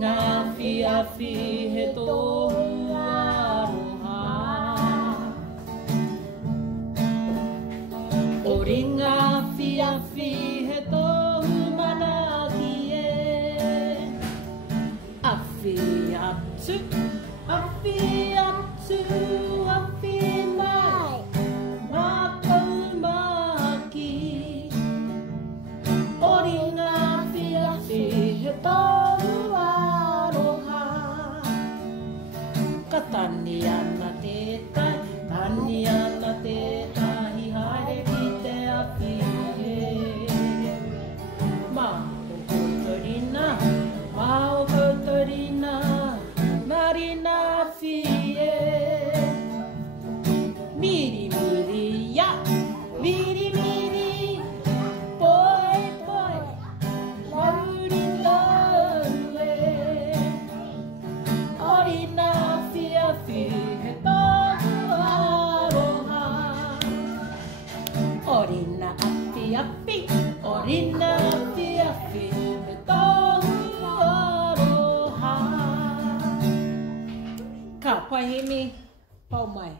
ngā whiawhi he tohu aroha. Ori ngā whiawhi he tohu manaki e. Awhi atu, awhi atu, awhi mai, ngā taumaki. Ori ngā whiawhi he tohu aroha. Ka tani ana tētai, tani ana tētahi haere ki te awhi e. Mā o koutorina, mā o koutorina, marina awhi e. Miri miri ya, miri miri, poi poi, lauri tau e. Ori ngā whiawhi he tohu aroha. Ori ngā awhi awhi, ori ngā whiawhi he tohu aroha. Ka pai he me, pau mai.